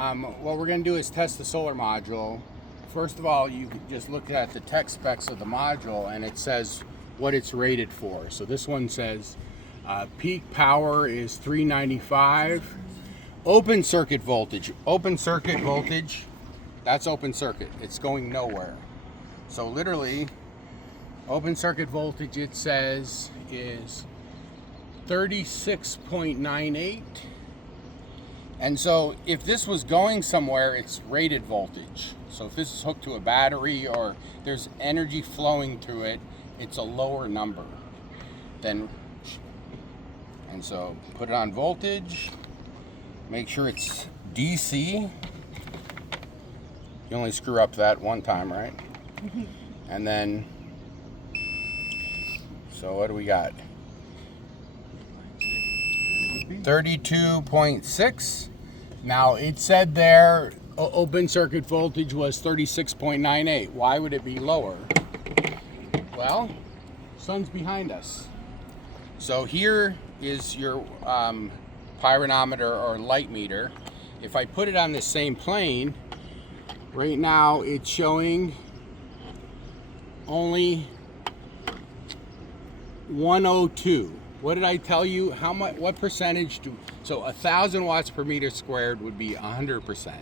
What we're going to do is test the solar module. First of all, you can just look at the tech specs of the module and it says what it's rated for. So this one says peak power is 395. Open circuit voltage. Open circuit voltage, that's open circuit. It's going nowhere. So literally, open circuit voltage, it says, is 36.98. And so if this was going somewhere, it's rated voltage. So if this is hooked to a battery or there's energy flowing through it, it's a lower number than. And so put it on voltage, make sure it's DC. You only screw up that one time, right? And then, so what do we got? 32.6. Now it said there open circuit voltage was 36.98. Why would it be lower? Well, sun's behind us. So here is your pyranometer or light meter. If I put it on the same plane, right now it's showing only 102. What did I tell you? How much? What percentage do? So 1,000 watts per meter squared would be 100%.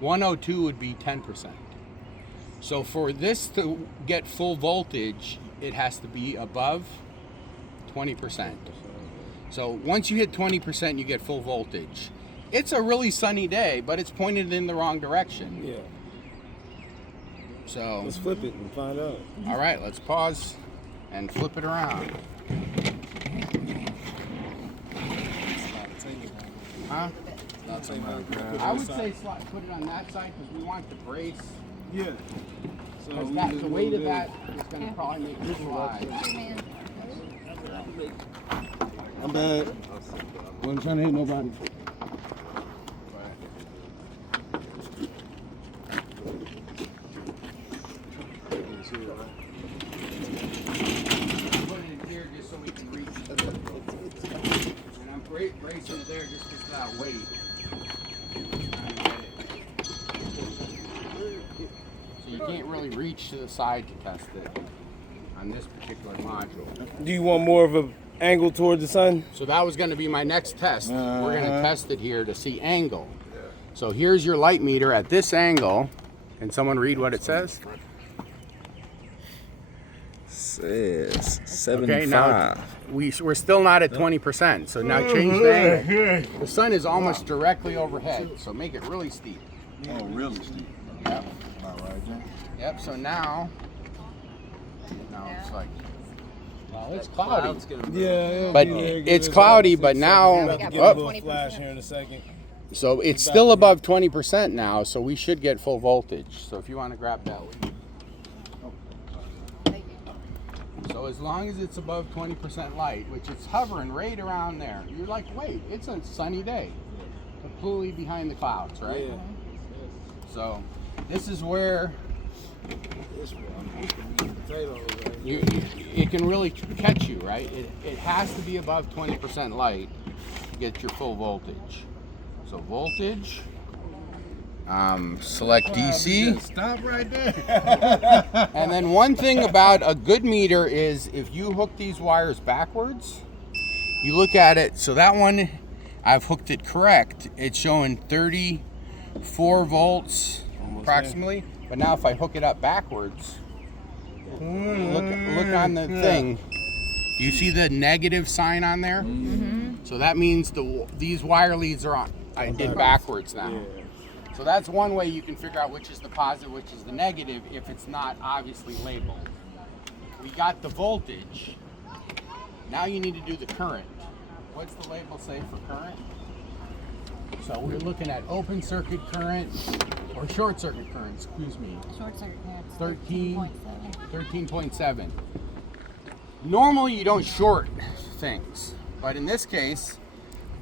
102 would be 10%. So for this to get full voltage, it has to be above 20%. So once you hit 20%, you get full voltage. It's a really sunny day, but it's pointed in the wrong direction. Yeah. So let's flip it and find out. All right, let's pause and flip it around. Huh? I would say put it on that side because we want the brace. Yeah. So the weight of that is going to probably make it slide. I'm bad. Wasn't trying to hit nobody. So we can reach it. And I'm bracing it there just because of that weight. So you can't really reach to the side to test it on this particular module. Do you want more of an angle toward the sun? So that was going to be my next test. We're going to test it here to see angle. So here's your light meter at this angle. Can someone read what it says? Says 75. Okay, now we're still not at 20%. So now change the angle. The sun is almost directly overhead, so make it really steep. Oh, really steep. Yep. All right, then. Yep. So now it's like, well, it's cloudy. Yeah, But it's cloudy. But now, flash here in a second. So it's still above 20% now. So we should get full voltage. So if you want to grab that lead. So as long as it's above 20% light, which it's hovering right around there, you're like, wait, it's a sunny day. Completely behind the clouds, right? Yeah. So this is where it can really catch you, right? It has to be above 20% light to get your full voltage. So voltage. Select DC. Stop right there. And then one thing about a good meter is if you hook these wires backwards, you look at it. So that one, I've hooked it correct. It's showing 34 volts approximately. But now if I hook it up backwards, look on the thing. You see the negative sign on there? Mm-hmm. So that means these wire leads are on. I did backwards now. Yeah. So that's one way you can figure out which is the positive, which is the negative, if it's not obviously labeled. We got the voltage. Now you need to do the current. What's the label say for current? So we're looking at open circuit current, or short circuit current, excuse me. Short circuit current. 13.7. Normally you don't short things, but in this case,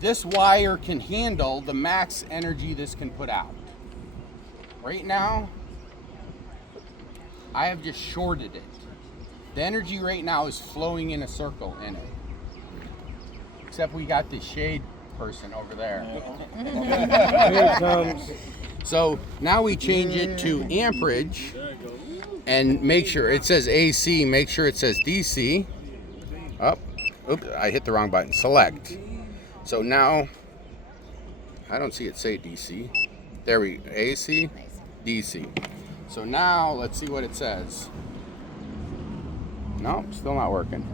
this wire can handle the max energy this can put out. Right now, I have just shorted it. The energy right now is flowing in a circle in it. Except we got the shade person over there. Here it comes. So now we change it to amperage and make sure it says AC, make sure it says DC. Oops, I hit the wrong button. Select. So now, I don't see it say DC. There we go, AC, DC. So now let's see what it says. No, still not working.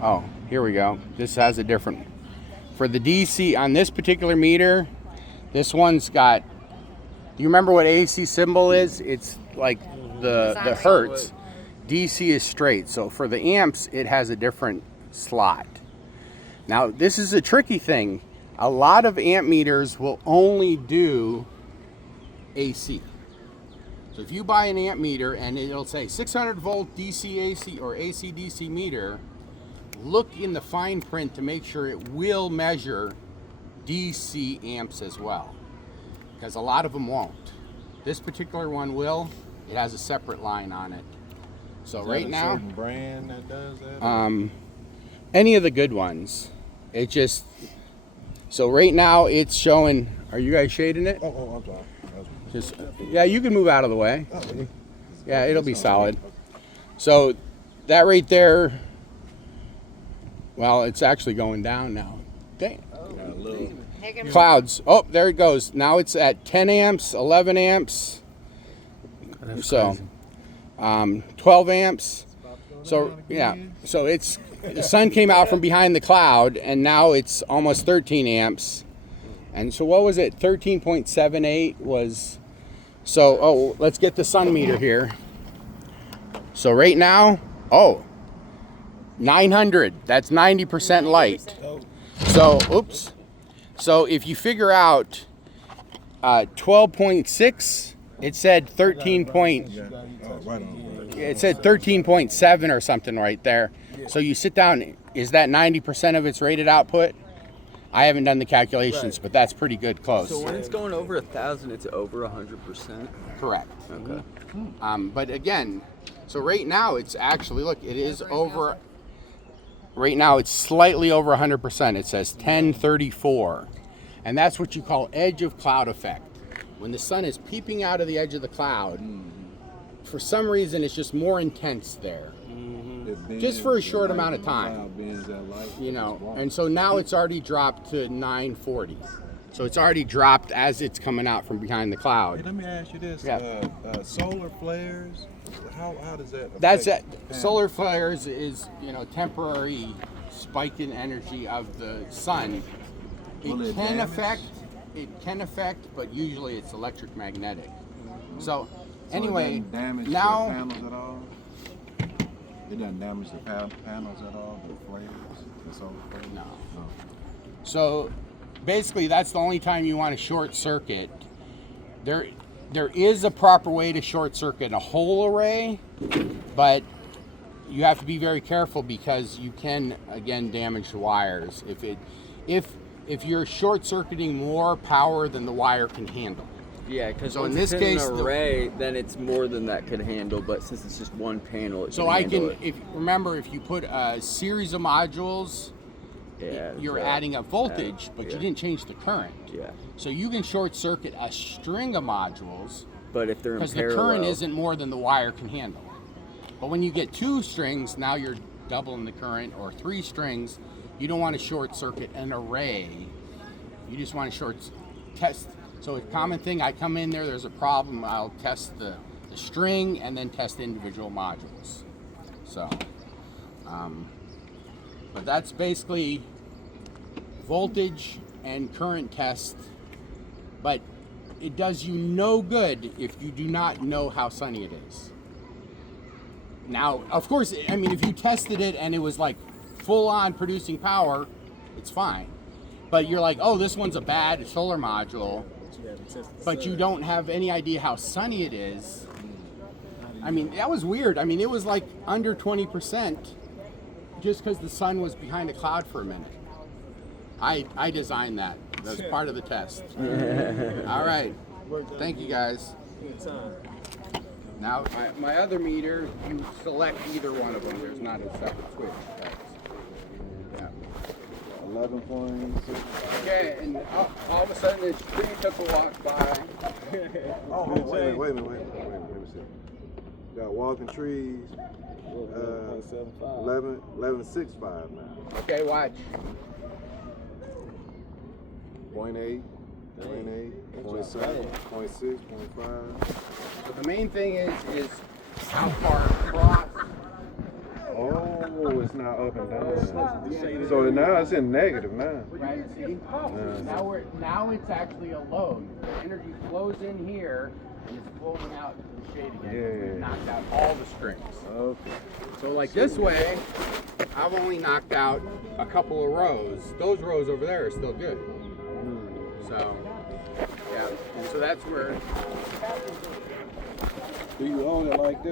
Oh, here we go. This has a different, for the DC on this particular meter, this one's got, do you remember what AC symbol is? It's like the hertz. DC is straight. So for the amps, it has a different slot. Now, this is a tricky thing. A lot of amp meters will only do AC. So if you buy an amp meter and it'll say 600 volt DC AC or AC DC meter, look in the fine print to make sure it will measure DC amps as well, because a lot of them won't. This particular one will. It has a separate line on it. So right now, certain brand that does that? any of the good ones. It just, so right now it's showing, are you guys shading it? Oh, I'm sorry. Just, yeah, you can move out of the way. Yeah, it'll be solid. So that right there, well, it's actually going down now. Dang. Clouds. Oh, there it goes. Now it's at 10 amps, 11 amps. That's So, crazy. 12 amps. So, yeah. So it's, the sun came out from behind the cloud, and now it's almost 13 amps. And so what was it? 13.78 was, so, oh, let's get the sun meter here. So right now, 900. That's 90% light. So, oops. So if you figure out 12.6, it said 13.7 or something right there. So you sit down, is that 90% of its rated output? I haven't done the calculations, but that's pretty good close. So when it's going over 1,000, it's over 100%? Correct. Okay. But again, so right now it's actually, look, it is over, right now it's slightly over 100%. It says 1034. And that's what you call edge of cloud effect. When the sun is peeping out of the edge of the cloud, for some reason it's just more intense there. Just for a short amount of time. You know, and so now it's already dropped to 940. So it's already dropped as it's coming out from behind the Hey, cloud. let me ask you this. Yeah. Solar flares, how does that affect That's it. the panel? Solar flares is, you know, temporary spike in energy of the sun. Will It it can damage? affect, but usually it's electric magnetic. So So anyway, it doesn't damage now the panels at all? It doesn't damage the panels at all, the flares, the solar flares? no. No. So basically that's the only time you want to short circuit. There is a proper way to short circuit a whole array, but you have to be very careful because you can again damage the wires if you're short circuiting more power than the wire can handle. Yeah, because So in once this it's in case, an array, then it's more than that could handle. But since it's just one panel, it So can I handle can, it. if remember, if you put a series of modules, Yeah, you're so- adding up voltage, but you yeah. didn't change the current. Yeah, So you can short circuit a string of modules but if they're in because the parallel, current isn't more than the wire can handle. But when you get 2 strings, now you're doubling the current, or 3 strings, you don't want to short circuit an array. You just want to test. So a common thing, I come in there's a problem, I'll test the string and then test individual modules. So, but that's basically voltage and current test, but it does you no good if you do not know how sunny it is. Now, of course, I mean, if you tested it and it was like full on producing power, it's fine. But you're like, oh, this one's a bad solar module, but you don't have any idea how sunny it is. I mean, that was weird. I mean, it was like under 20% just because the sun was behind a cloud for a minute. I designed that. That was part of the test. All right. Thank you, guys. Now, my other meter, you select either one of them. There's not a separate switch. Yeah. 11.6. Okay, and all of a sudden this tree took a walk by. Oh, wait a minute. Let me see. Got walking trees. 11.65 now. Okay, watch. 0.8, 0.7, 0.6, 0.5. So the main thing is how far across. Oh, it's not up and down. So now it's in negative now. Right, see? Now it's actually a load. The energy flows in here and it's flowing out to the shade again. Yeah. We've knocked out all the strings. Okay. So like this way, I've only knocked out a couple of rows. Those rows over there are still good. So, yeah, and so that's where. Do you own it like this